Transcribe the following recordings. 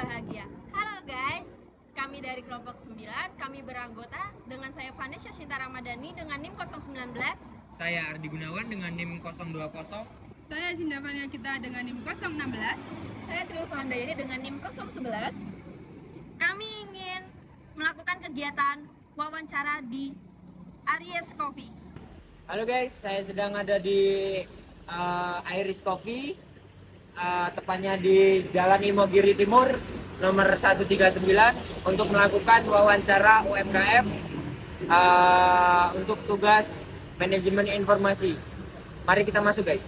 bahagia. Halo guys, kami dari kelompok 9, kami beranggota dengan saya Vanessa Sinta Ramadhani dengan NIM 019. Saya Ardi Gunawan dengan NIM 020. Saya Cinda Fania Kita dengan NIM 016. Saya Trilvanda ini dengan NIM 011. Kami ingin melakukan kegiatan wawancara di Aries Coffee. Halo guys, saya sedang ada di Iris Coffee, tepatnya di Jalan Imogiri Timur nomor 139 untuk melakukan wawancara UMKM untuk tugas manajemen informasi. Mari kita masuk guys.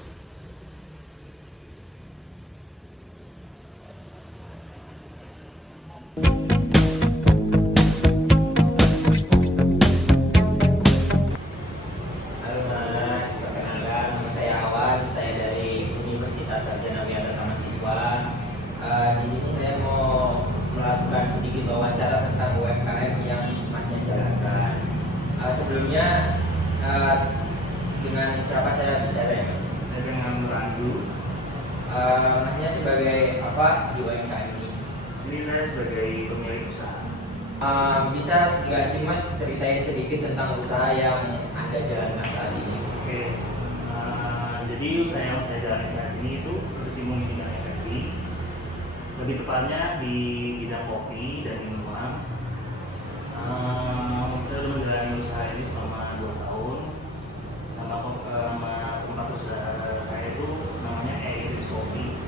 Di sini saya mau melakukan sedikit wawancara tentang UMKM yang masnya jalankan. Sebelumnya dengan siapa saya bicara ya mas? Saya dengan Randu. Masnya sebagai apa di UMKM ini? Di sini saya sebagai pemilik usaha. Bisa nggak sih mas ceritain sedikit tentang usaha yang anda jalankan saat ini? Oke. Jadi usaha yang saya jalani saat ini itu berkecimpung di bidang F&B. Lebih tepatnya di bidang kopi dan minuman. Saya sudah menjalani usaha ini selama 2 tahun. Nama tempat usaha saya itu namanya Iris Coffee.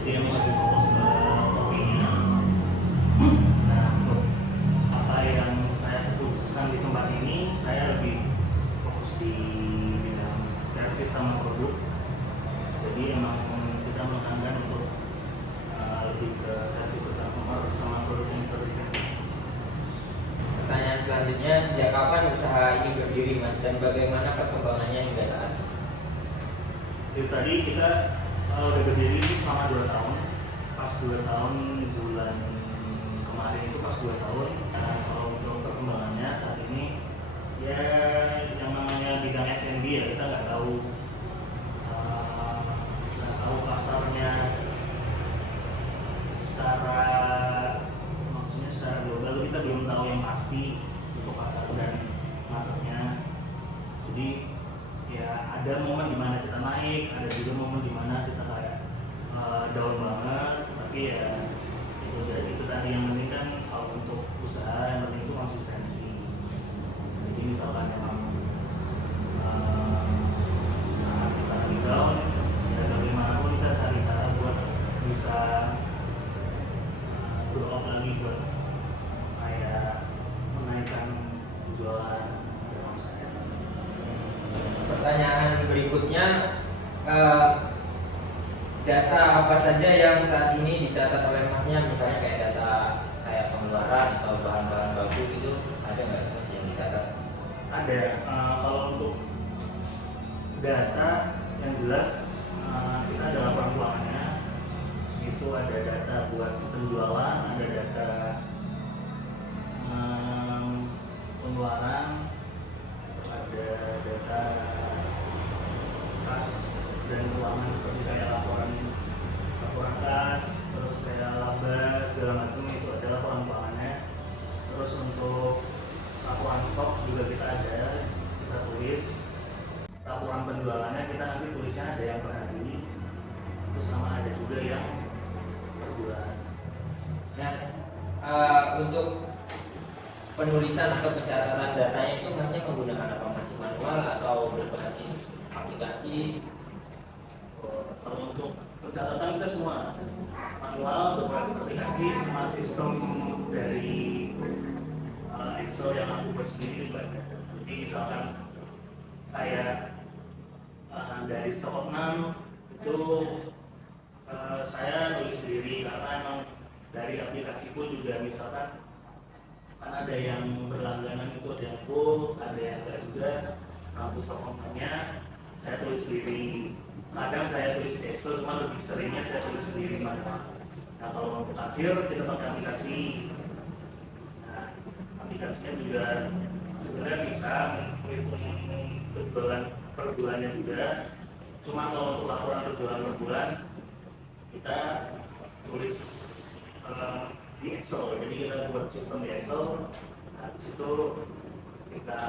Jadi emang lebih fokus ke kopinya. Nah, untuk apa yang saya fokuskan di tempat ini, saya lebih fokus di bidang servis sama produk. Jadi emang kita menekankan untuk lebih ke servis ke customer sama produk yang kita berikan. Pertanyaan selanjutnya, sejak kapan usaha ini berdiri mas dan bagaimana perkembangannya hingga saat ini? Jadi tadi kita udah berdiri selama 2 tahun. Pas 2 tahun bulan kemarin itu pas 2 tahun. Nah, kalau untuk perkembangannya saat ini ya yang namanya bidang F&B ya kita nggak tahu pasarnya secara maksudnya secara global kita belum tahu yang pasti untuk pasar dan marketnya. Jadi ya ada momen dimana kita naik, ada juga momen dimana kita kayak down banget. Tapi ya itu tadi yang penting kan kalau untuk usaha yang penting itu konsistensi. Jadi misalkan memang saat kita lagi down, ya bagaimanapun kita cari cara buat bisa grow up lagi buat kayak menaikkan penjualan dan omset. Pertanyaan berikutnya, data apa saja yang saat ini dicatat oleh masnya, misalnya kayak data kayak pengeluaran atau bahan-bahan baku gitu, ada nggak sih mas yang dicatat? Ada. Kalau untuk data yang jelas kita ada laporan keuangannya. Itu ada data buat penjualan, ada data pengeluaran, ada data kas dan keuangan seperti kayak laporan kas, terus kayak laba segala macam itu ada laporan keuangannya. Terus untuk laporan stok juga kita ada, kita tulis. Laporan penjualannya kita nanti tulisnya ada yang per hari, terus sama ada juga yang per bulan. Nah, untuk penulisan atau pencatatan datanya itu masnya menggunakan apa? Masih manual atau berbasis aplikasi? Kalau untuk pencatatan kita semua manual, berbasis aplikasi, semua sistem dari Excel yang aku buat sendiri juga ada. Jadi misalkan kayak dari stok 6 itu saya tulis sendiri karena emang dari aplikasi pun juga misalkan kan ada yang berlangganan itu ada yang full, ada yang enggak juga. Nah, untuk stok 6-nya saya tulis sendiri. Kadang saya tulis di Excel, cuma lebih seringnya saya tulis sendiri manual. Nah, kalau untuk kasir kita pakai aplikasi. Nah, aplikasinya juga sebenarnya bisa menghitung per bulannya juga. Cuma kalau untuk laporan berbulan per bulan kita tulis di Excel. Jadi kita buat sistem di Excel. Nah, di situ kita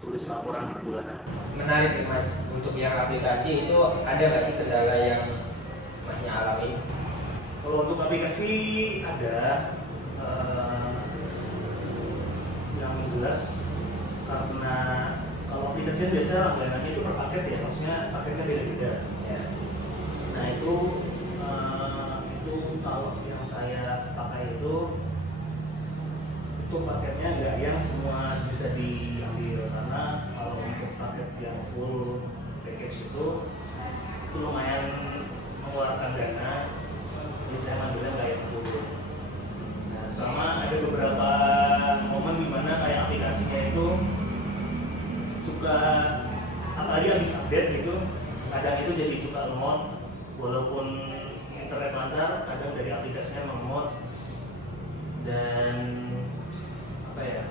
tulis laporan per bulanan. Menarik ya Mas, untuk yang aplikasi itu ada nggak sih kendala yang Masnya alami? Kalau untuk aplikasi ada yang jelas, karena kalau aplikasi biasanya langganannya itu per paket ya, maksudnya paketnya beda-beda. Ya. Nah itu kalau yang saya pakai itu paketnya nggak yang semua bisa diambil, karena kalau untuk paket yang full package itu lumayan mengeluarkan dana, jadi saya ambilnya nggak yang full. Nah, sama ada beberapa momen dimana kayak aplikasinya itu suka, apalagi habis update gitu, kadang itu jadi suka lemot, walaupun internet lancar, kadang dari aplikasinya lemot. Dan apa ya,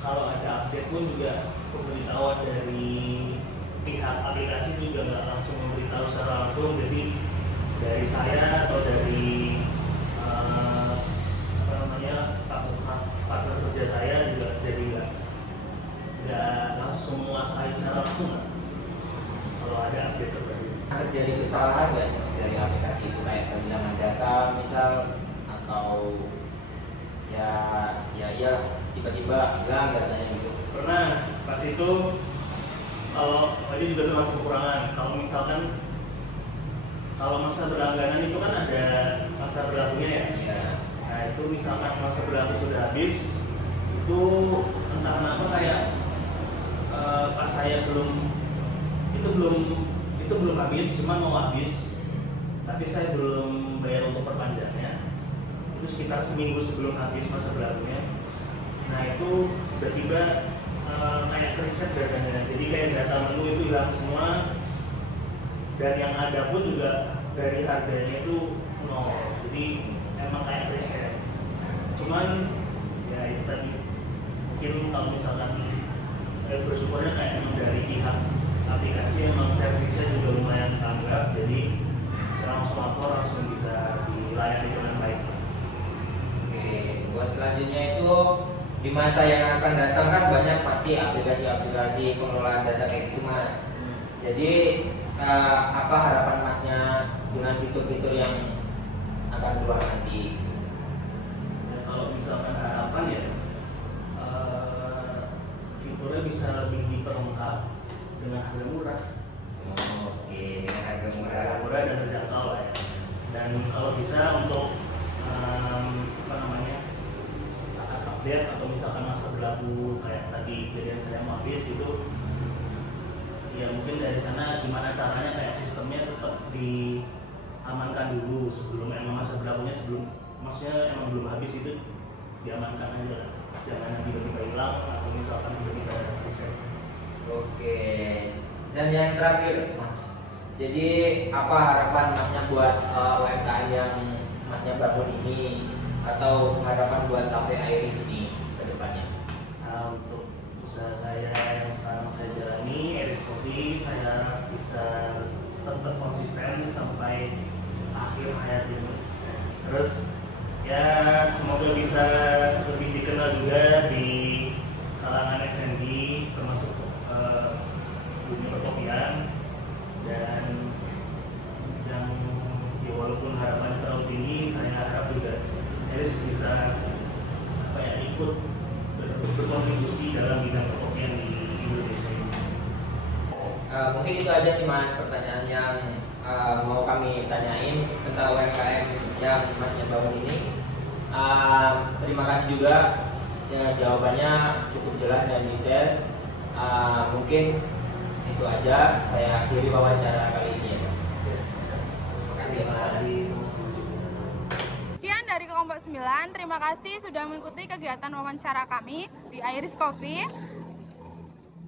kalau ada update pun juga pemberitahuan dari pihak aplikasi juga nggak langsung memberitahu secara langsung, jadi dari saya atau dari partner kerja saya juga jadi nggak langsung menguasai secara langsung kalau ada update terbaru. Terjadi kesalahan nggak sih Mas dari aplikasi itu, kayak kehilangan data misal, atau ya tiba-tiba hilang datanya gitu? Pernah, pas itu kalau tadi juga termasuk kekurangan. Kalau misalkan masa berlangganan itu kan ada masa berlakunya ya. Iya. Nah itu misalkan masa berlaku sudah habis, itu entah kenapa kayak pas saya itu belum habis, cuma mau habis, tapi saya belum bayar untuk perpanjangnya. Itu sekitar seminggu sebelum habis masa berlakunya. Nah itu tiba-tiba kayak reset datanya, jadi kayak data menu itu hilang semua, dan yang ada pun juga dari harganya itu nol, jadi emang kayak reset. Cuman ya itu tadi, mungkin kalau misalkan bersyukurnya kayak emang dari pihak aplikasi emang servisnya juga lumayan tanggap, jadi saya langsung lapor, langsung bisa dilayani dengan baik. Oke, buat selanjutnya itu di masa yang akan datang kan banyak pasti aplikasi-aplikasi pengelolaan data kayak gitu Mas. Jadi apa harapan Masnya dengan fitur-fitur yang akan keluar nanti? Dan kalau misalkan harapan ya fiturnya bisa lebih diperlengkap dengan harga murah. Oke, dengan harga Harga murah. murah dan terjangkau lah ya. Dan kalau bisa untuk saat update atau misalkan masa berlaku kayak tadi kejadian saya mau habis itu, ya mungkin dari sana gimana caranya kayak sistemnya tetap diamankan dulu sebelum emang masa berlakunya, maksudnya emang belum habis itu diamankan aja lah, jangan nanti tiba-tiba hilang atau misalkan tiba-tiba reset. Oke. Dan yang terakhir Mas, jadi apa harapan Masnya buat UMKM yang Masnya bangun ini, atau harapan buat Cafe Iris ini ke depannya? Nah, untuk usaha saya yang sekarang saya jalani, Iris Coffee, saya bisa tetap konsisten sampai akhir hayat ini. Terus ya semoga bisa lebih dikenal juga di kalangan F&B, termasuk dunia perkopian, dan yang ya walaupun harapannya terlalu tinggi, saya harap juga Iris bisa ikut berkontribusi dalam bidang perkopian di Indonesia ini. Mungkin itu aja sih Mas pertanyaan yang mau kami tanyain tentang UMKM yang Masnya bangun ini. Terima kasih juga ya, jawabannya cukup jelas dan detail. Mungkin itu aja, saya akhiri wawancara kali ini ya Mas. Terima kasih Mas. Sekian dari kelompok 9, terima kasih sudah mengikuti kegiatan wawancara kami di Iris Coffee.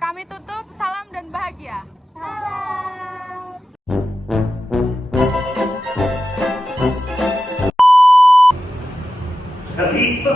Kami tutup, salam dan bahagia. Salam. Gitu.